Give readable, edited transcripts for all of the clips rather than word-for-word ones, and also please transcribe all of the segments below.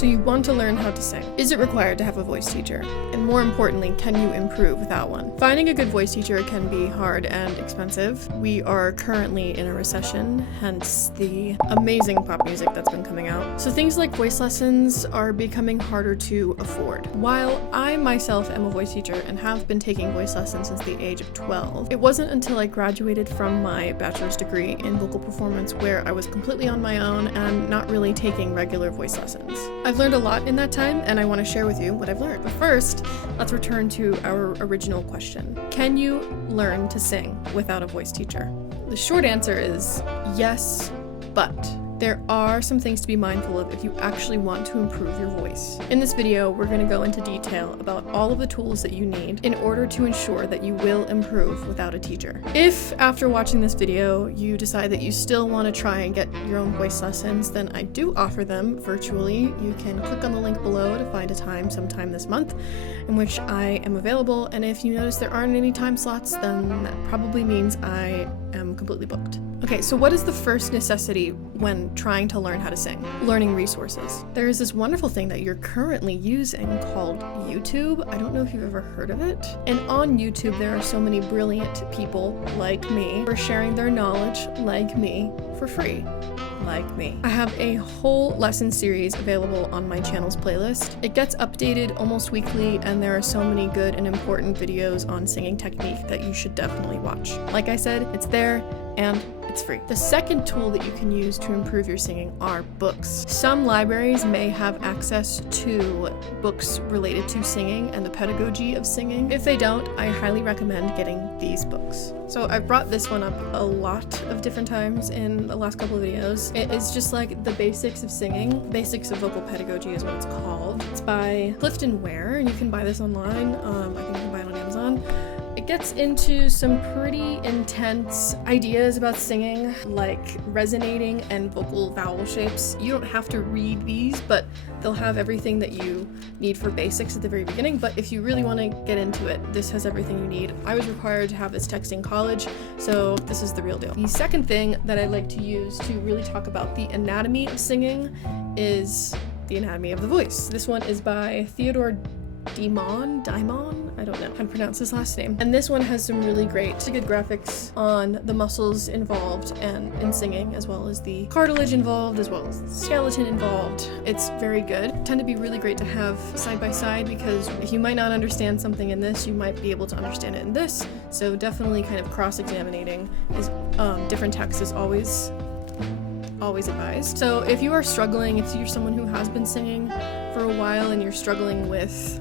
So you want to learn how to sing. Is it required to have a voice teacher? And more importantly, can you improve without one? Finding a good voice teacher can be hard and expensive. We are currently in a recession, hence the amazing pop music that's been coming out. So things like voice lessons are becoming harder to afford. While I myself am a voice teacher and have been taking voice lessons since the age of 12, it wasn't until I graduated from my bachelor's degree in vocal performance where I was completely on my own and not really taking regular voice lessons. I've learned a lot in that time, and I want to share with you what I've learned. But first, let's return to our original question. Can you learn to sing without a voice teacher? The short answer is yes, but there are some things to be mindful of if you actually want to improve your voice. In this video, we're going to go into detail about all of the tools that you need in order to ensure that you will improve without a teacher. If after watching this video, you decide that you still want to try and get your own voice lessons, then I do offer them virtually. You can click on the link below to find a time sometime this month in which I am available, and if you notice there aren't any time slots, then that probably means I am completely booked. Okay, so what is the first necessity when trying to learn how to sing? Learning resources. There is this wonderful thing that you're currently using called YouTube. I don't know if you've ever heard of it. And on YouTube, there are so many brilliant people like me who are sharing their knowledge like me for free. Like me. I have a whole lesson series available on my channel's playlist. It gets updated almost weekly, and there are so many good and important videos on singing technique that you should definitely watch. Like I said, it's there and it's free. The second tool that you can use to improve your singing are books. Some libraries may have access to books related to singing and the pedagogy of singing. If they don't, I highly recommend getting these books. So I've brought this one up a lot of different times in the last couple of videos. It is just like the basics of singing. Basics of vocal pedagogy is what it's called. It's by Clifton, Ware, and you can buy this online. I think you can buy it on Amazon. It gets into some pretty intense ideas about singing, like resonating and vocal vowel shapes. You don't have to read these, but they'll have everything that you need for basics at the very beginning. But if you really want to get into it, this has everything you need. I was required to have this text in college, so this is the real deal. The second thing that I like to use to really talk about the anatomy of singing is the anatomy of the voice. This one is by Theodore. Dimon? I don't know how to pronounce his last name. And this one has some really good graphics on the muscles involved and in singing, as well as the cartilage involved, as well as the skeleton involved. It's very good. Tend to be really great to have side by side, because if you might not understand something in this, you might be able to understand it in this. So definitely kind of cross-examining is different texts is always advised. So if you are struggling, if you're someone who has been singing for a while and you're struggling with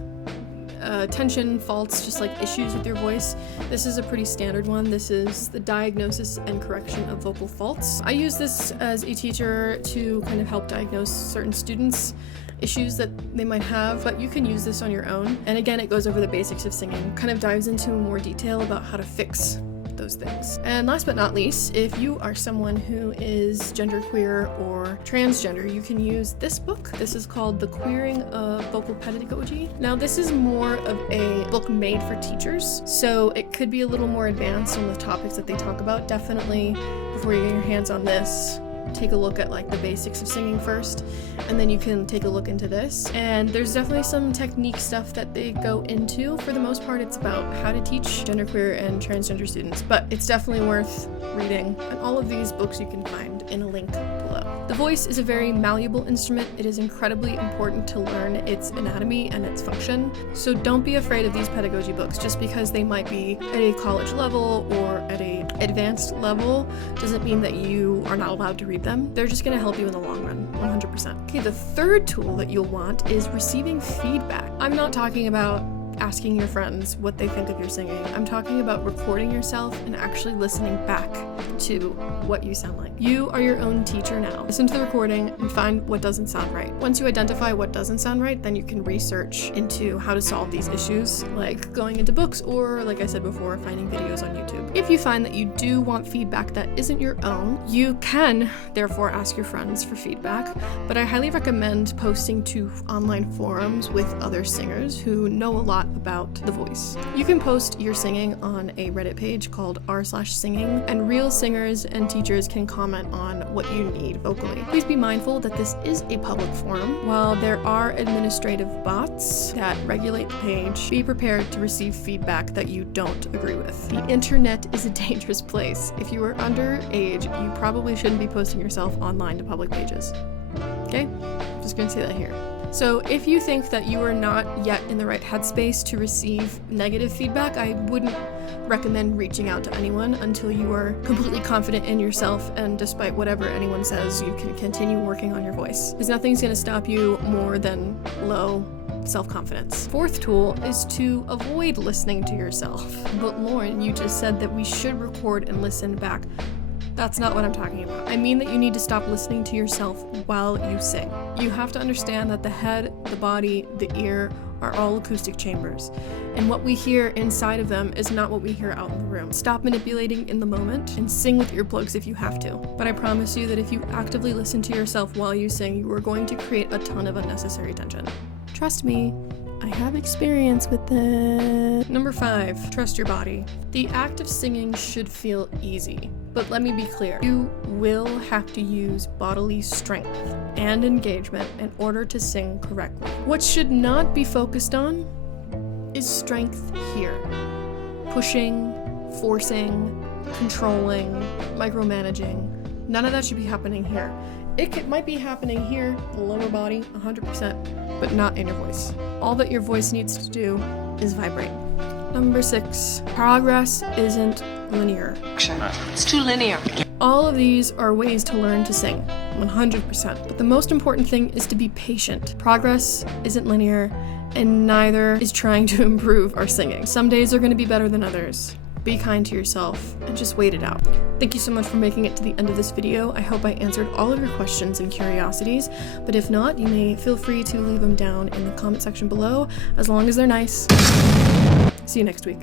tension, faults, just like issues with your voice, this is a pretty standard one. This is the diagnosis and correction of vocal faults. I use this as a teacher to kind of help diagnose certain students' issues that they might have, but you can use this on your own. And again, it goes over the basics of singing, kind of dives into more detail about how to fix those things. And last but not least, if you are someone who is genderqueer or transgender, you can use this book. This is called The Queering of Vocal Pedagogy. Now, this is more of a book made for teachers, so it could be a little more advanced on the topics that they talk about. Definitely, before you get your hands on this, take a look at like the basics of singing first, and then you can take a look into this. And there's definitely some technique stuff that they go into. For the most part, it's about how to teach genderqueer and transgender students, but it's definitely worth reading. And all of these books you can find in a link below. The voice is a very malleable instrument. It is incredibly important to learn its anatomy and its function. So don't be afraid of these pedagogy books. Just because they might be at a college level or at a advanced level doesn't mean that you are not allowed to read them. They're just going to help you in the long run, 100%. Okay, the third tool that you'll want is receiving feedback. I'm not talking about asking your friends what they think of your singing. I'm talking about recording yourself and actually listening back to what you sound like. You are your own teacher now. Listen to the recording and find what doesn't sound right. Once you identify what doesn't sound right, then you can research into how to solve these issues, like going into books or, like I said before, finding videos on YouTube. If you find that you do want feedback that isn't your own, you can therefore ask your friends for feedback, but I highly recommend posting to online forums with other singers who know a lot about the voice. You can post your singing on a Reddit page called r/singing, and real singers singers and teachers can comment on what you need vocally. Please be mindful that this is a public forum. While there are administrative bots that regulate the page, be prepared to receive feedback that you don't agree with. The internet is a dangerous place. If you are underage, you probably shouldn't be posting yourself online to public pages. Okay? Just gonna say that here. So if you think that you are not yet in the right headspace to receive negative feedback, I wouldn't recommend reaching out to anyone until you are completely confident in yourself, and despite whatever anyone says, you can continue working on your voice. Because nothing's gonna stop you more than low self-confidence. Fourth tool is to avoid listening to yourself. But Lauren, you just said that we should record and listen back. That's not what I'm talking about. I mean that you need to stop listening to yourself while you sing. You have to understand that the head, the body, the ear are all acoustic chambers, and what we hear inside of them is not what we hear out in the room. Stop manipulating in the moment and sing with earplugs if you have to. But I promise you that if you actively listen to yourself while you sing, you are going to create a ton of unnecessary tension. Trust me, I have experience with it. Number 5, trust your body. The act of singing should feel easy. But let me be clear, you will have to use bodily strength and engagement in order to sing correctly. What should not be focused on is strength here. Pushing, forcing, controlling, micromanaging. None of that should be happening here. It might be happening here, the lower body, 100%, but not in your voice. All that your voice needs to do is vibrate. Number 6, progress isn't linear. It's too linear. All of these are ways to learn to sing, 100%. But the most important thing is to be patient. Progress isn't linear, and neither is trying to improve our singing. Some days are going to be better than others. Be kind to yourself and just wait it out. Thank you so much for making it to the end of this video. I hope I answered all of your questions and curiosities, but if not, you may feel free to leave them down in the comment section below, as long as they're nice. See you next week.